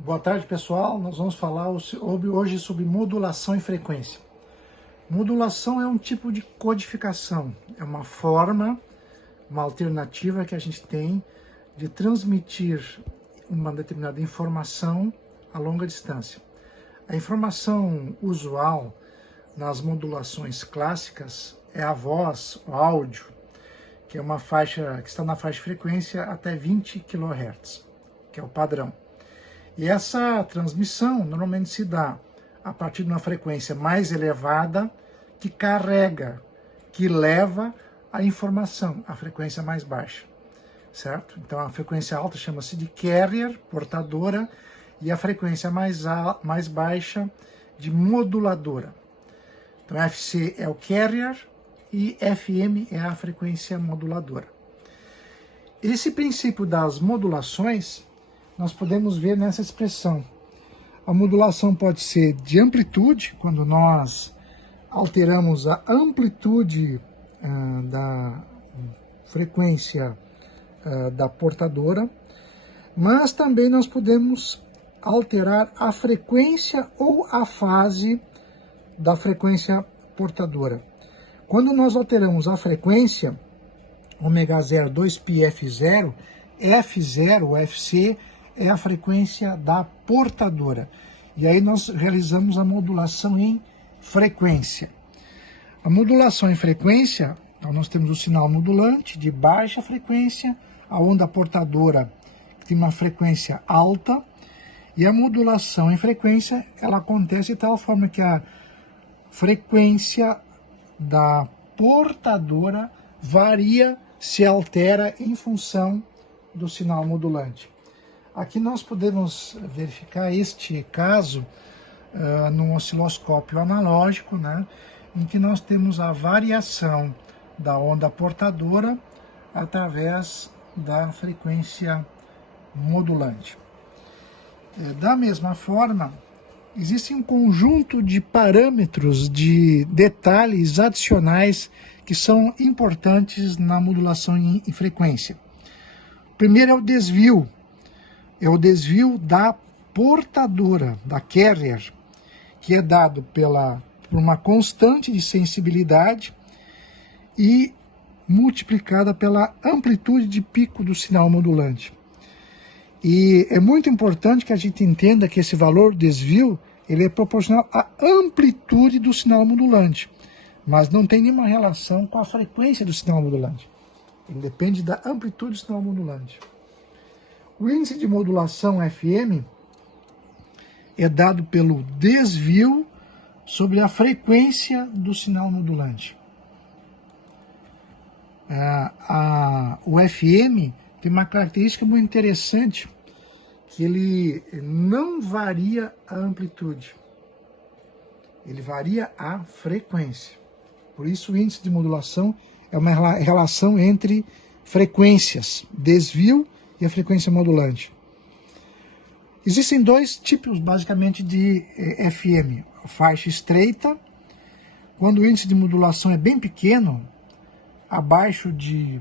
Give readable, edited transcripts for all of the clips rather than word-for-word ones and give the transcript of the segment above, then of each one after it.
Boa tarde, pessoal. Nós vamos falar hoje sobre modulação e frequência. Modulação é um tipo de codificação, é uma forma, uma alternativa que a gente tem de transmitir uma determinada informação a longa distância. A informação usual nas modulações clássicas é a voz, o áudio, que é uma faixa que está na faixa de frequência até 20 kHz, que é o padrão. E essa transmissão normalmente se dá a partir de uma frequência mais elevada que carrega, que leva a informação à frequência mais baixa, certo? Então a frequência alta chama-se de carrier, portadora, e a frequência mais baixa de moduladora. Então FC é o carrier e FM é a frequência moduladora. Esse princípio das modulações nós podemos ver nessa expressão. A modulação pode ser de amplitude, quando nós alteramos a amplitude da frequência da portadora, mas também nós podemos alterar a frequência ou a fase da frequência portadora. Quando nós alteramos a frequência, ω0, 2πf0, F0, o FC, é a frequência da portadora. E aí nós realizamos a modulação em frequência. A modulação em frequência, então nós temos o sinal modulante de baixa frequência, a onda portadora que tem uma frequência alta, e a modulação em frequência, ela acontece de tal forma que a frequência da portadora varia, se altera em função do sinal modulante. Aqui nós podemos verificar este caso num osciloscópio analógico, né, em que nós temos a variação da onda portadora através da frequência modulante. Da mesma forma, existe um conjunto de parâmetros, de detalhes adicionais que são importantes na modulação em frequência. Primeiro é o desvio. É o desvio da portadora, da carrier, que é dado por uma constante de sensibilidade e multiplicada pela amplitude de pico do sinal modulante. E é muito importante que a gente entenda que esse valor desvio ele é proporcional à amplitude do sinal modulante, mas não tem nenhuma relação com a frequência do sinal modulante. Ele depende da amplitude do sinal modulante. O índice de modulação FM é dado pelo desvio sobre a frequência do sinal modulante. O FM tem uma característica muito interessante, que ele não varia a amplitude, ele varia a frequência. Por isso o índice de modulação é uma relação entre frequências, desvio e a frequência modulante. Existem dois tipos, basicamente, de FM. A faixa estreita, quando o índice de modulação é bem pequeno,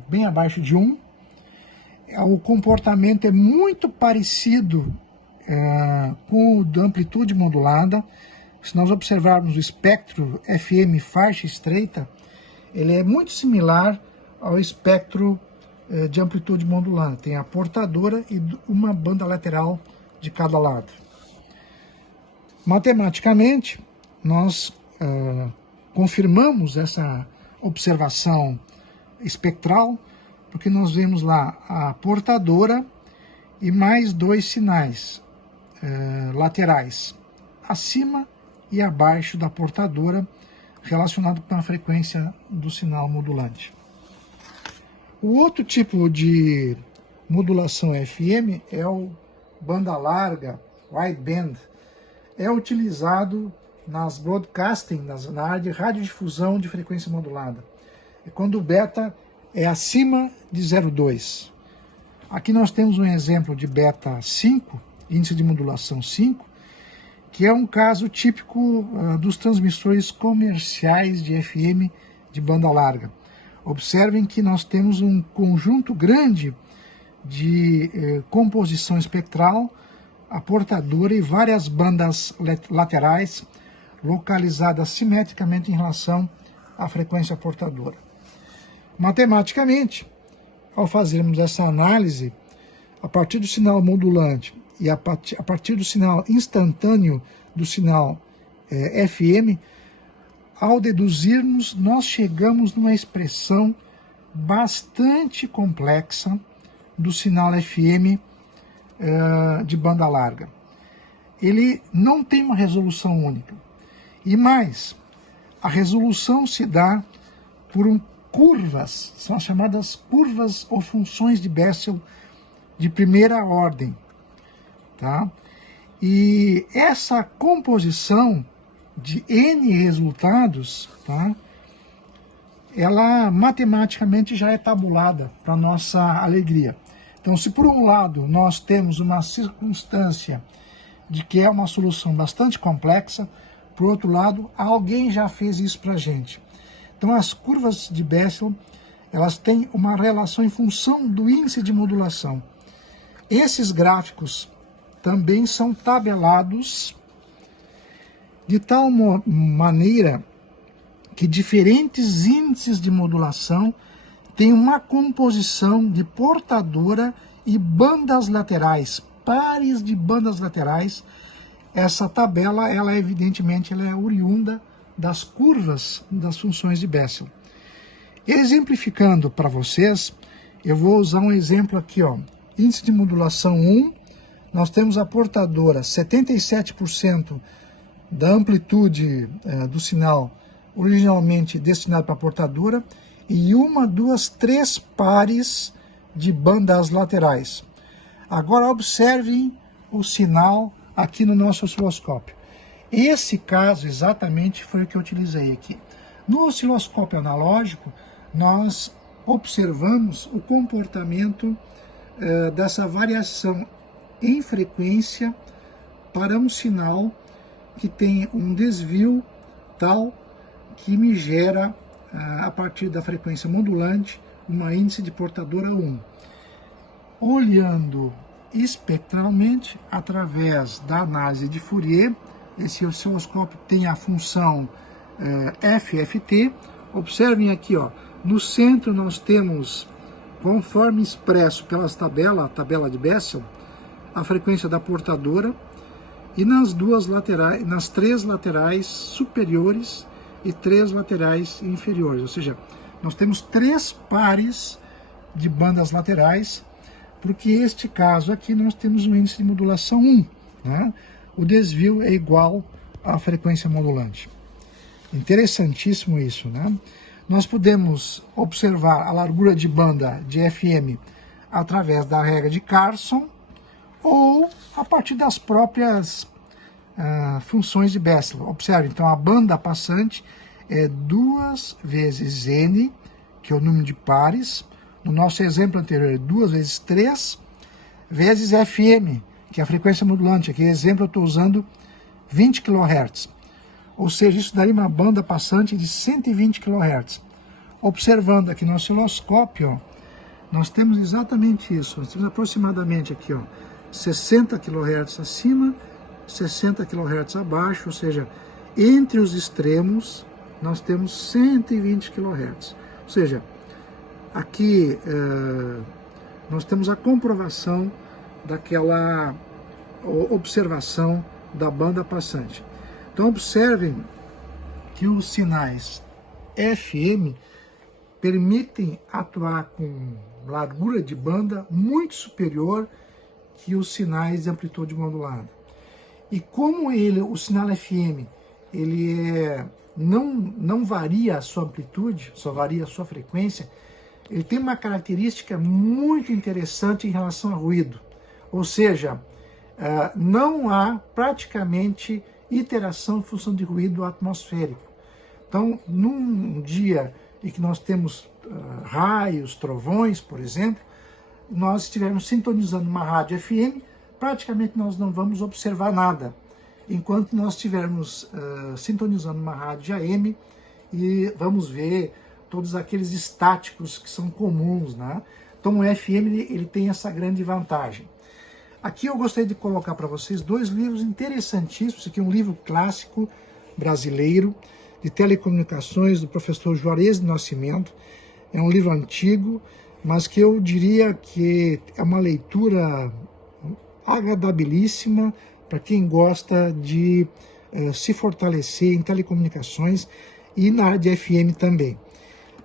bem abaixo de 1, o comportamento é muito parecido com o da amplitude modulada. Se nós observarmos o espectro FM faixa estreita, ele é muito similar ao espectro de amplitude modulada. Tem a portadora e uma banda lateral de cada lado. Matematicamente, nós confirmamos essa observação espectral, porque nós vemos lá a portadora e mais dois sinais laterais, acima e abaixo da portadora, relacionado com a frequência do sinal modulante. O outro tipo de modulação FM é o banda larga, wideband. É utilizado nas broadcasting, na área de radiodifusão de frequência modulada. É quando o beta é acima de 0,2. Aqui nós temos um exemplo de beta 5, índice de modulação 5, que é um caso típico dos transmissores comerciais de FM de banda larga. Observem que nós temos um conjunto grande de composição espectral a portadora e várias bandas laterais localizadas simetricamente em relação à frequência portadora. Matematicamente, ao fazermos essa análise, a partir do sinal modulante e a partir do sinal instantâneo do sinal FM, ao deduzirmos, nós chegamos numa expressão bastante complexa do sinal FM de banda larga. Ele não tem uma resolução única. E mais, a resolução se dá por curvas, são as chamadas curvas ou funções de Bessel de primeira ordem. Tá? E essa composição de N resultados, tá? Ela matematicamente já é tabulada para nossa alegria. Então, se por um lado nós temos uma circunstância de que é uma solução bastante complexa, por outro lado, alguém já fez isso para a gente. Então, as curvas de Bessel, elas têm uma relação em função do índice de modulação. Esses gráficos também são tabelados de tal maneira que diferentes índices de modulação têm uma composição de portadora e bandas laterais, pares de bandas laterais. Essa tabela, evidentemente, ela é oriunda das curvas das funções de Bessel. Exemplificando para vocês, eu vou usar um exemplo aqui, ó. Índice de modulação 1, nós temos a portadora 77% da amplitude do sinal originalmente destinado para a portadora e 1, 2, 3 pares de bandas laterais. Agora observem o sinal aqui no nosso osciloscópio. Esse caso exatamente foi o que eu utilizei aqui. No osciloscópio analógico, nós observamos o comportamento dessa variação em frequência para um sinal que tem um desvio tal que me gera, a partir da frequência modulante, uma índice de portadora 1. Olhando espectralmente, através da análise de Fourier, esse osciloscópio tem a função FFT. Observem aqui, ó, no centro nós temos, conforme expresso pelas tabelas, a tabela de Bessel, a frequência da portadora, e nas duas laterais, nas 3 laterais superiores e 3 laterais inferiores, ou seja, nós temos 3 pares de bandas laterais, porque este caso aqui nós temos um índice de modulação 1, né? O desvio é igual à frequência modulante. Interessantíssimo isso, né? Nós podemos observar a largura de banda de FM através da regra de Carson ou a partir das próprias funções de Bessel. Observe, então, a banda passante é 2 vezes N, que é o número de pares. No nosso exemplo anterior, é 2 vezes 3, vezes FM, que é a frequência modulante. Aqui, exemplo, eu estou usando 20 kHz. Ou seja, isso daria uma banda passante de 120 kHz. Observando aqui no osciloscópio, ó, nós temos exatamente isso. Nós temos aproximadamente aqui, ó, 60 kHz acima, 60 kHz abaixo, ou seja, entre os extremos nós temos 120 kHz. Ou seja, aqui nós temos a comprovação daquela observação da banda passante. Então observem que os sinais FM permitem atuar com largura de banda muito superior que os sinais de amplitude modulada. E como o sinal FM, ele não varia a sua amplitude, só varia a sua frequência, ele tem uma característica muito interessante em relação a ruído. Ou seja, não há praticamente iteração em função de ruído atmosférico. Então, num dia em que nós temos raios, trovões, por exemplo, nós estivermos sintonizando uma rádio FM, praticamente nós não vamos observar nada, enquanto nós estivermos sintonizando uma rádio AM e vamos ver todos aqueles estáticos que são comuns, né? Então o FM ele tem essa grande vantagem. Aqui eu gostaria de colocar para vocês dois livros interessantíssimos. Esse aqui é um livro clássico brasileiro de telecomunicações do professor Juarez de Nascimento. É um livro antigo, mas que eu diria que é uma leitura agradabilíssima para quem gosta de se fortalecer em telecomunicações e na área de FM também.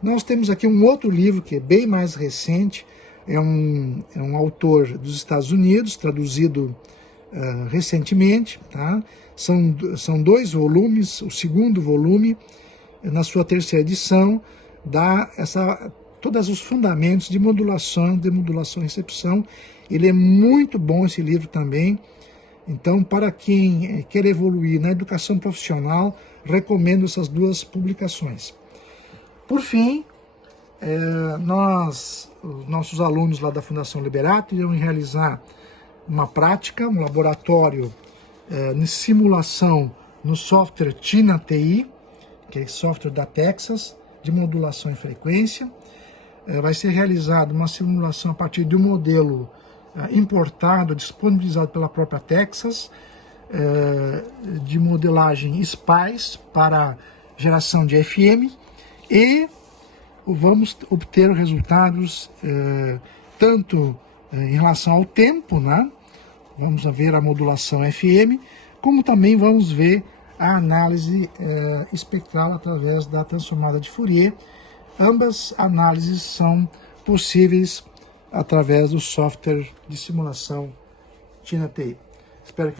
Nós temos aqui um outro livro que é bem mais recente, é um autor dos Estados Unidos, traduzido recentemente, tá? São 2 volumes, o segundo volume, na sua 3ª edição, dá todos os fundamentos de modulação e recepção. Ele é muito bom, esse livro também. Então, para quem quer evoluir na educação profissional, recomendo essas 2 publicações. Por fim, os nossos alunos lá da Fundação Liberato irão realizar uma prática, um laboratório de simulação no software Tina TI, que é software da Texas, de modulação e frequência. Vai ser realizada uma simulação a partir de um modelo importado, disponibilizado pela própria Texas, de modelagem SPICE para geração de FM, e vamos obter resultados tanto em relação ao tempo, né? Vamos ver a modulação FM, como também vamos ver a análise espectral através da transformada de Fourier. Ambas análises são possíveis através do software de simulação Tina TI. Espero que